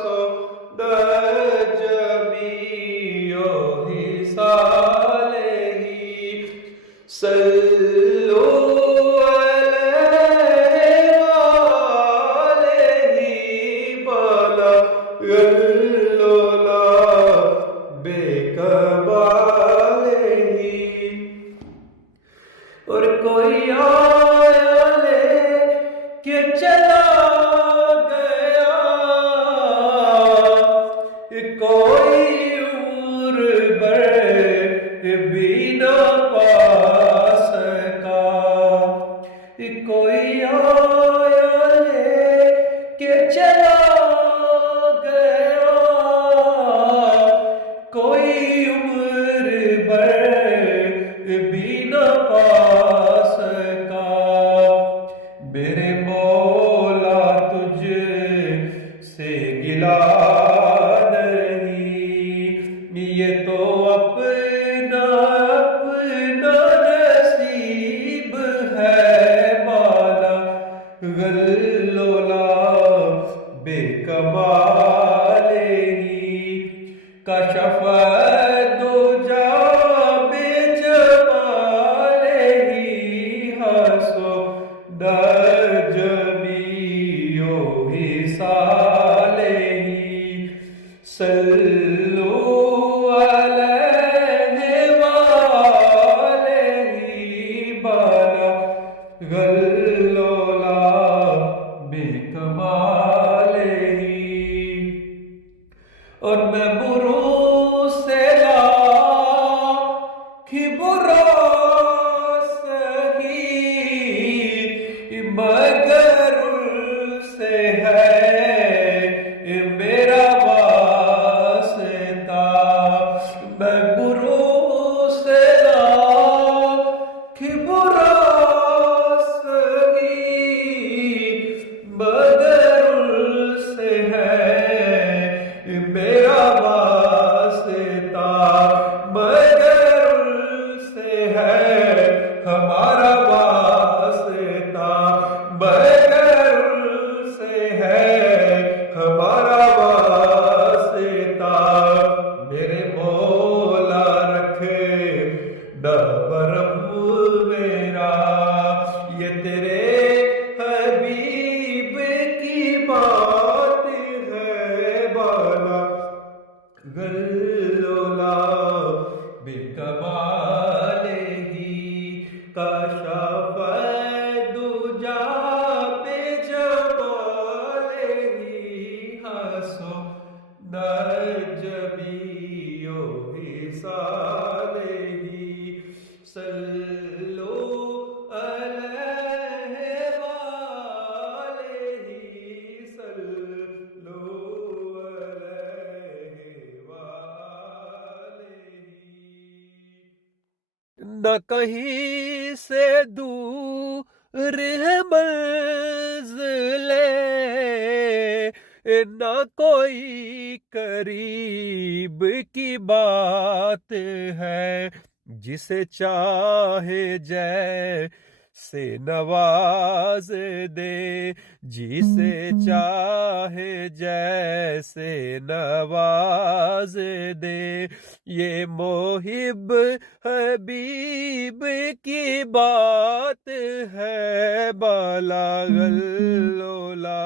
صدى جميع صالح صلوا عليه وآلہ بلغ العلا بکمالہ۔ اور کوئی آیا لے کہ چلا گیا، کوئی عمر بھر بھی نہ پا سکا، کوئی آیا لے کہ چلا گیا، کوئی عمر بھر بھی نہ پا سکا۔ میرے مولا تجھ سے گلہ نہیں، یہ تو اپنا نصیب ہے بالا غلولا بے کمالہ۔ کشف الدجا بجمالہ حسد جمیع صالح صلوا علیہ وآلہ بلغ العلا بکمالہ۔ اور میں بروں سے لاکھ برا سہی، مگر ان سے ہے میرا واسطہ۔ میں بروں سے لاکھ برا سہی، مگر ان سے ہے میرا واسطہ، مگر ان سے ہے ہمارا واسطہ، مگر ان سے ہے ہمارا واسطہ۔ میرے مولا رکھے نہ برم میرا، یہ تیرے حبیب کی بات ہے بالا غلولا بکمالہ۔ کشف الدجا بجمالہ حسد جمیع صالح صلوا علیہ وآلہ صلوا علیہ وآلہ۔ نہ کہیں سے دور ہے منزل، نہ کوئی قریب کی بات ہے، جسے چاہے جیسے نواز دے، جسے چاہے جیسے نواز دے۔ یہ محب حبیب کی بات ہے بالا غلولا